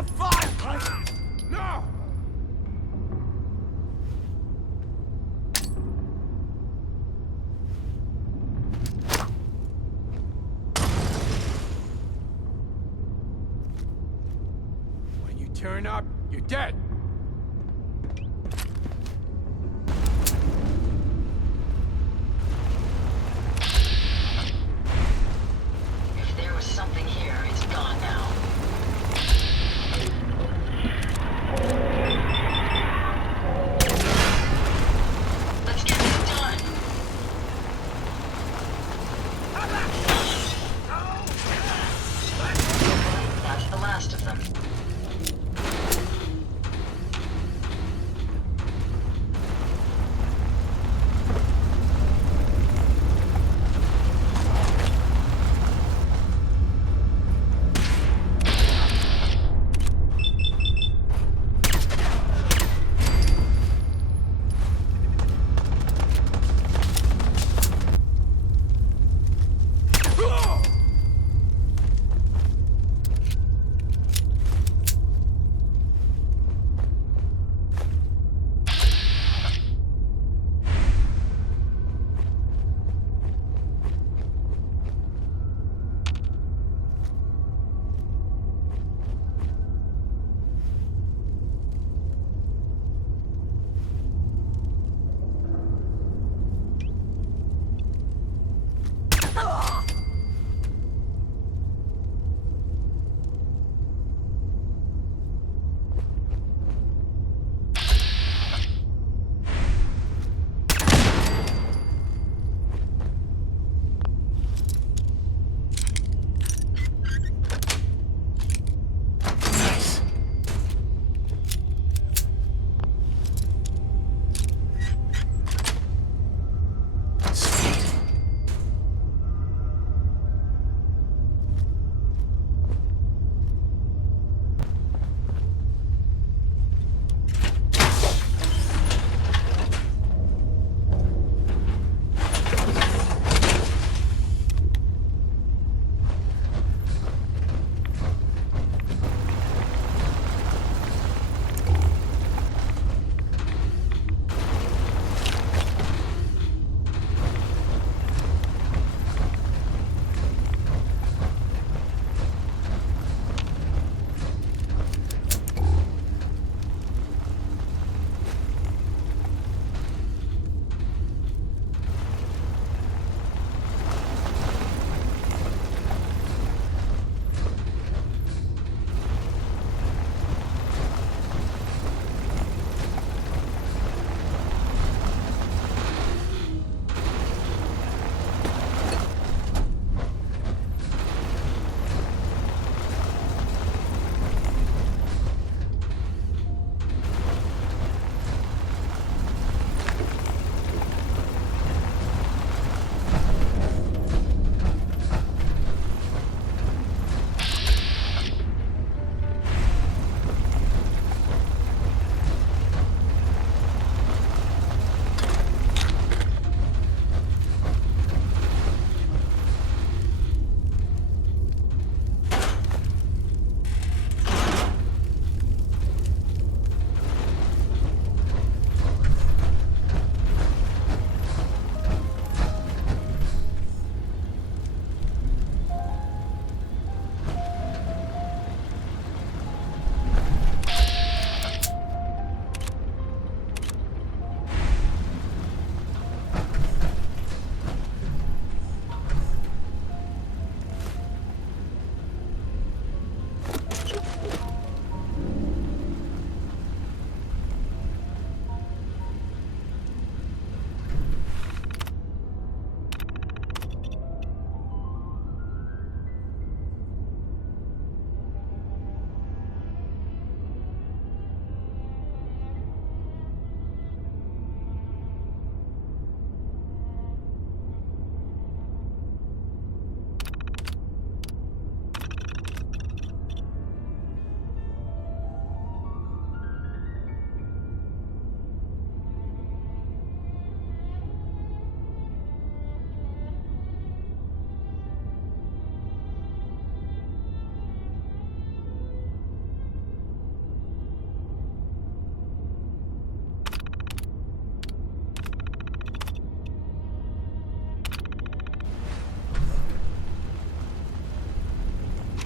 on fire! No! When you turn up, you're dead. If there was something here, it's gone now. Let's get this done. That's the last of them.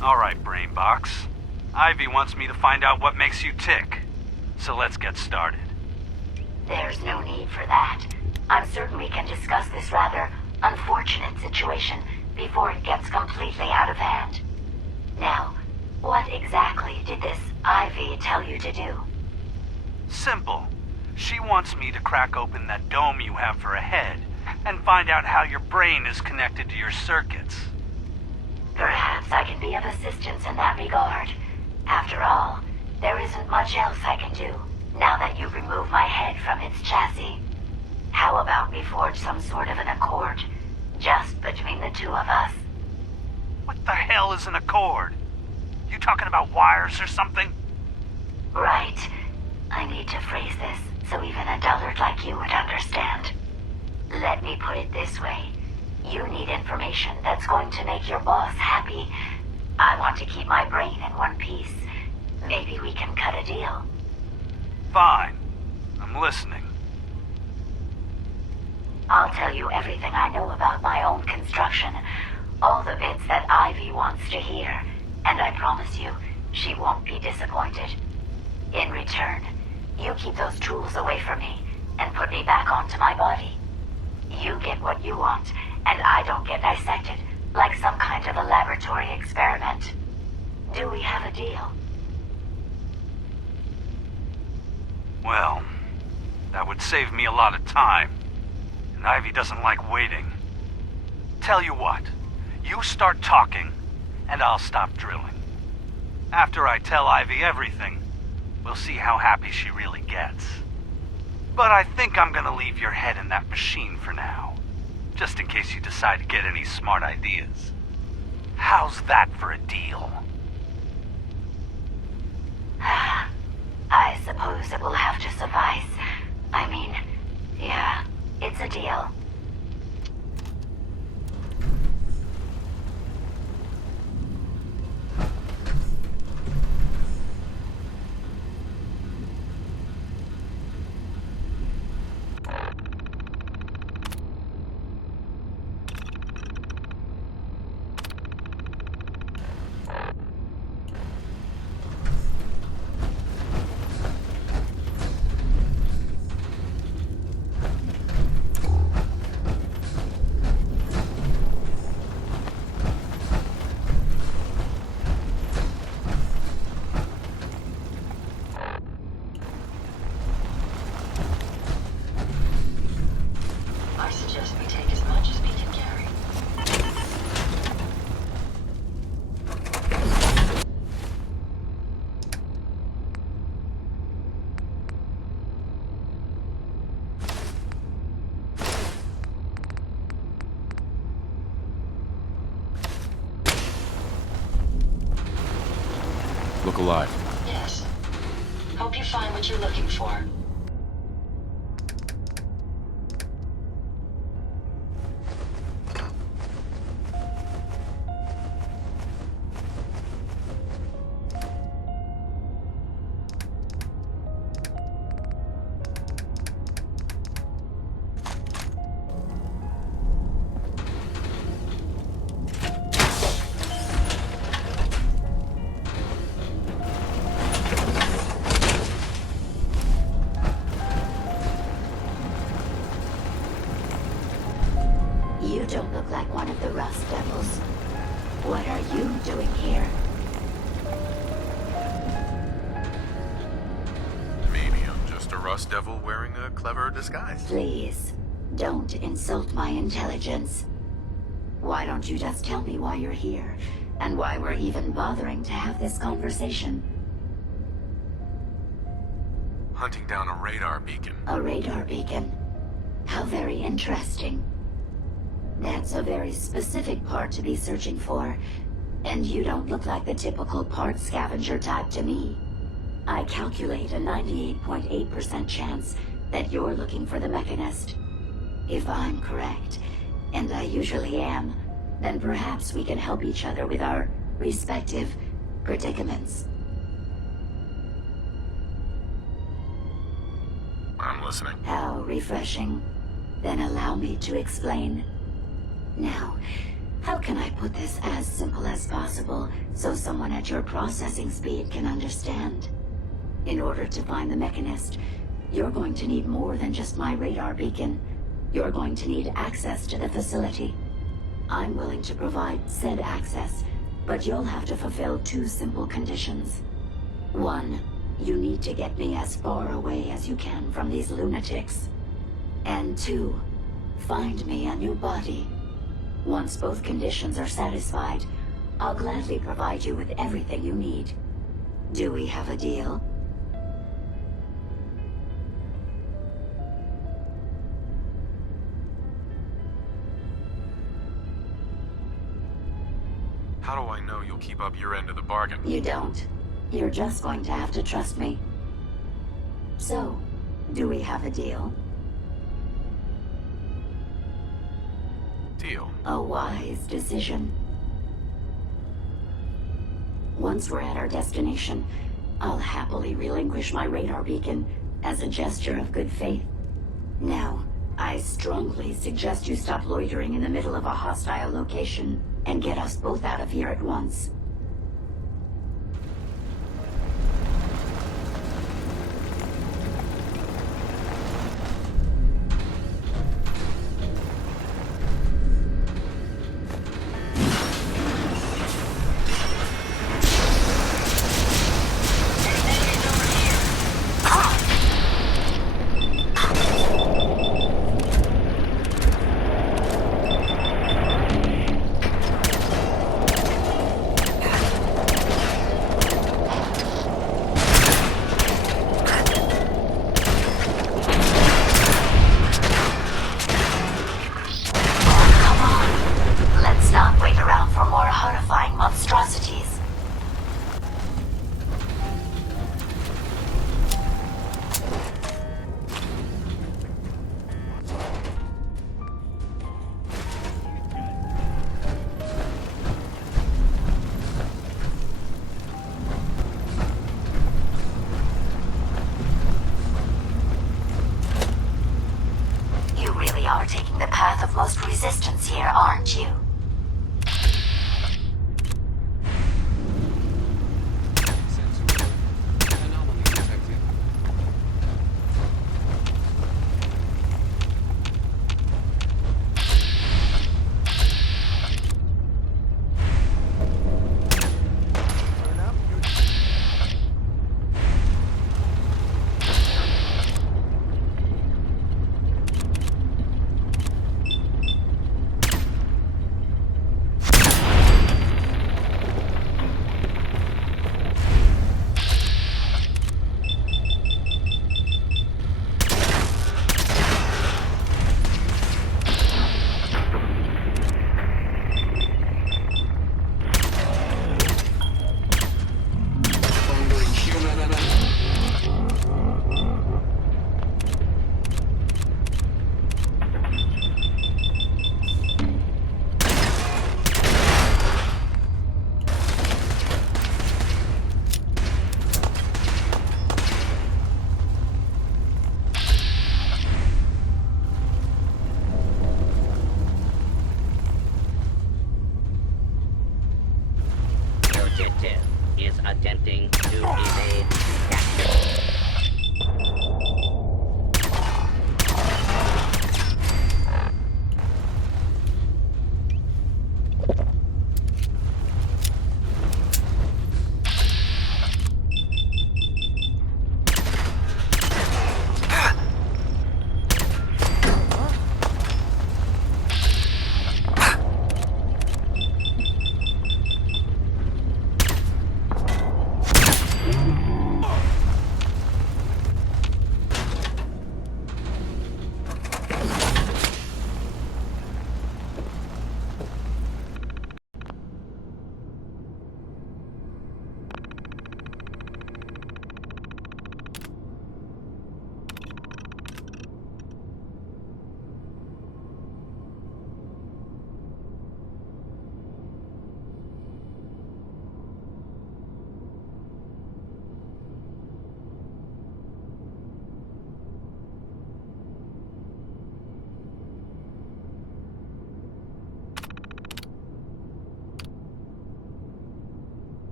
Alright, Brainbox. Ivy wants me to find out what makes you tick. So let's get started. There's no need for that. I'm certain we can discuss this rather unfortunate situation before it gets completely out of hand. Now, what exactly did this Ivy tell you to do? Simple. She wants me to crack open that dome you have for a head and find out how your brain is connected to your circuits. Perhaps I can be of assistance in that regard. After all, there isn't much else I can do now that you've removed my head from its chassis. How about we forge some sort of an accord, just between the two of us? What the hell is an accord? You talking about wires or something? Right. I need to phrase this so even a dullard like you would understand. Let me put it this way. You need information that's going to make your boss happy. I want to keep my brain in one piece. Maybe we can cut a deal. Fine. I'm listening. I'll tell you everything I know about my own construction. All the bits that Ivy wants to hear. And I promise you, she won't be disappointed. In return, you keep those tools away from me and put me back onto my body. You get what you want, and I don't get dissected like some kind of a laboratory experiment. Do we have a deal? Well, that would save me a lot of time. And Ivy doesn't like waiting. Tell you what, you start talking, and I'll stop drilling. After I tell Ivy everything, we'll see how happy she really gets. But I think I'm gonna leave your head in that machine for now, just in case you decide to get any smart ideas. How's that for a deal? I suppose it will have to suffice. I mean, yeah, it's a deal. I suggest we take as much as we can carry. Look alive. Yes. Hope you find what you're looking for. You don't look like one of the Rust Devils. What are you doing here? Maybe I'm just a Rust Devil wearing a clever disguise. Please, don't insult my intelligence. Why don't you just tell me why you're here, and why we're even bothering to have this conversation? Hunting down a radar beacon. A radar beacon? How very interesting. That's a very specific part to be searching for, and you don't look like the typical part scavenger type to me. I calculate a 98.8% chance that you're looking for the mechanist. If I'm correct, and I usually am, then perhaps we can help each other with our respective predicaments. I'm listening. How refreshing. Then allow me to explain. Now, how can I put this as simple as possible so someone at your processing speed can understand. In order to find the Mechanist, you're going to need more than just my radar beacon. You're going to need access to the facility. I'm willing to provide said access, but you'll have to fulfill 2 simple conditions. 1, you need to get me as far away as you can from these lunatics. And 2, find me a new body. Once both conditions are satisfied, I'll gladly provide you with everything you need. Do we have a deal? How do I know you'll keep up your end of the bargain? You don't. You're just going to have to trust me. So, do we have a deal? Deal. A wise decision. Once we're at our destination, I'll happily relinquish my radar beacon as a gesture of good faith. Now, I strongly suggest you stop loitering in the middle of a hostile location and get us both out of here at once. Are taking the path of most resistance here, aren't you? Is attempting to evade capture.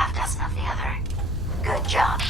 half dozen of the other. Good job.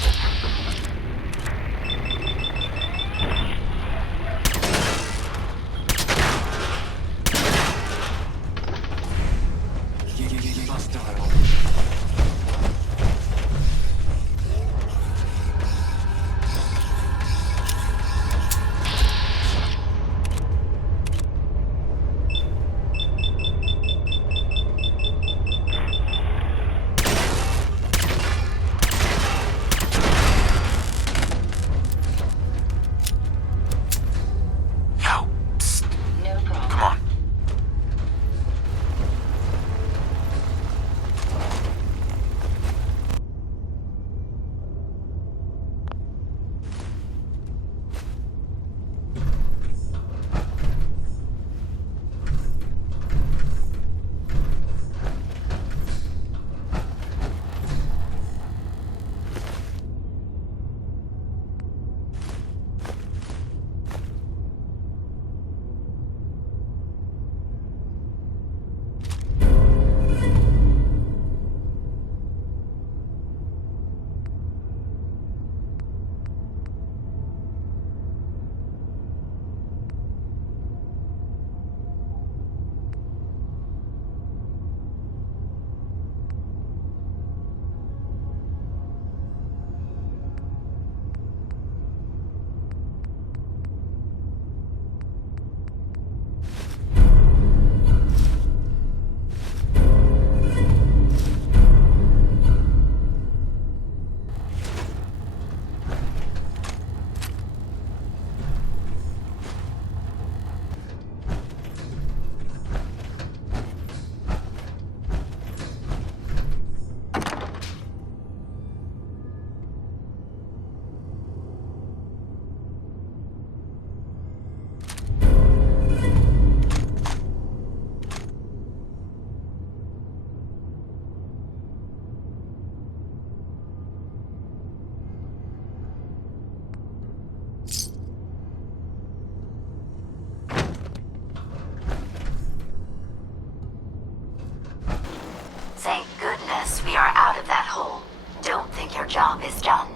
Thank goodness we are out of that hole. Don't think your job is done.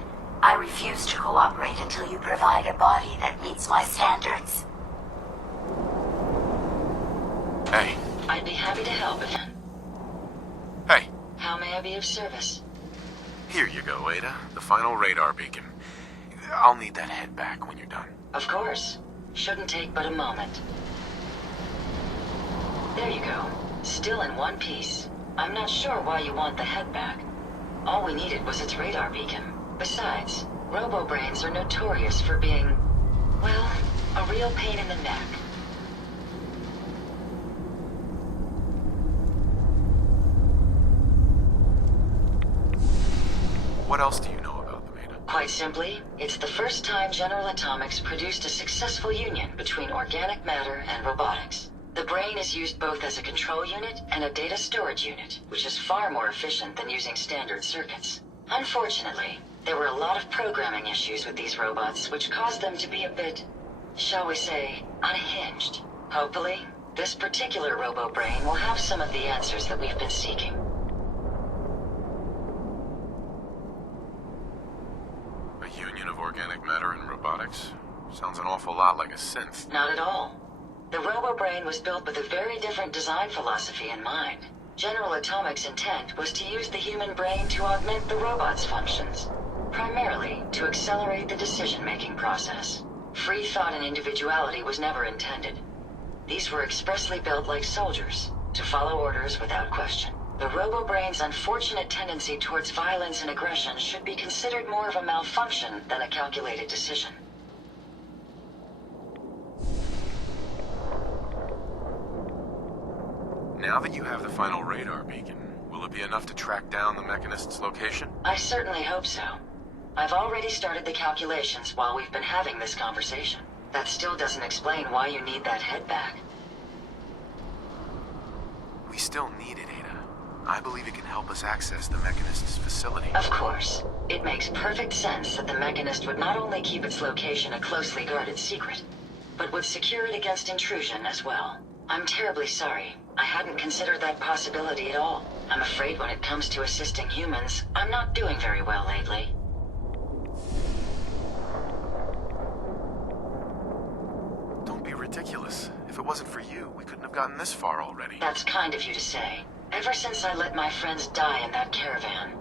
I refuse to cooperate until you provide a body that meets my standards. Hey. I'd be happy to help if... Hey. How may I be of service? Here you go, Ada. The final radar beacon. I'll need that head back when you're done. Of course. Shouldn't take but a moment. There you go. Still in one piece. I'm not sure why you want the head back. All we needed was its radar beacon. Besides, robo-brains are notorious for being, well, a real pain in the neck. What else do you know about them, Ada? Quite simply, it's the first time General Atomics produced a successful union between organic matter and robotics. The brain is used both as a control unit and a data storage unit, which is far more efficient than using standard circuits. Unfortunately, there were a lot of programming issues with these robots, which caused them to be a bit, shall we say, unhinged. Hopefully, this particular robo-brain will have some of the answers that we've been seeking. A union of organic matter and robotics? Sounds an awful lot like a synth. Not at all. The robo-brain was built with a very different design philosophy in mind. General Atomics' intent was to use the human brain to augment the robot's functions, primarily to accelerate the decision-making process. Free thought and individuality was never intended. These were expressly built like soldiers, to follow orders without question. The robo-brain's unfortunate tendency towards violence and aggression should be considered more of a malfunction than a calculated decision. Now that you have the final radar beacon, will it be enough to track down the Mechanist's location? I certainly hope so. I've already started the calculations while we've been having this conversation. That still doesn't explain why you need that head back. We still need it, Ada. I believe it can help us access the Mechanist's facility. Of course. It makes perfect sense that the Mechanist would not only keep its location a closely guarded secret, but would secure it against intrusion as well. I'm terribly sorry, I hadn't considered that possibility at all. I'm afraid when it comes to assisting humans, I'm not doing very well lately. Don't be ridiculous. If it wasn't for you, we couldn't have gotten this far already. That's kind of you to say. Ever since I let my friends die in that caravan,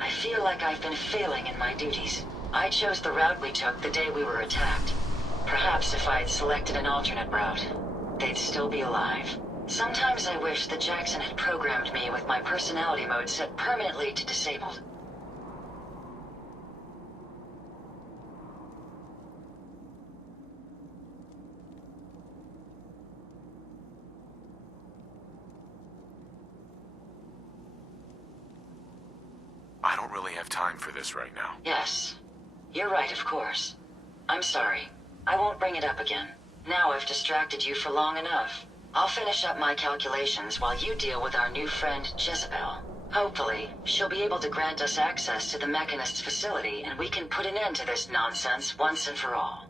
I feel like I've been failing in my duties. I chose the route we took the day we were attacked. Perhaps if I had selected an alternate route, they'd still be alive. Sometimes I wish that Jackson had programmed me with my personality mode set permanently to disabled. I don't really have time for this right now. Yes. You're right, of course. I'm sorry. I won't bring it up again. Now I've distracted you for long enough. I'll finish up my calculations while you deal with our new friend, Jezebel. Hopefully, she'll be able to grant us access to the Mechanist's facility and we can put an end to this nonsense once and for all.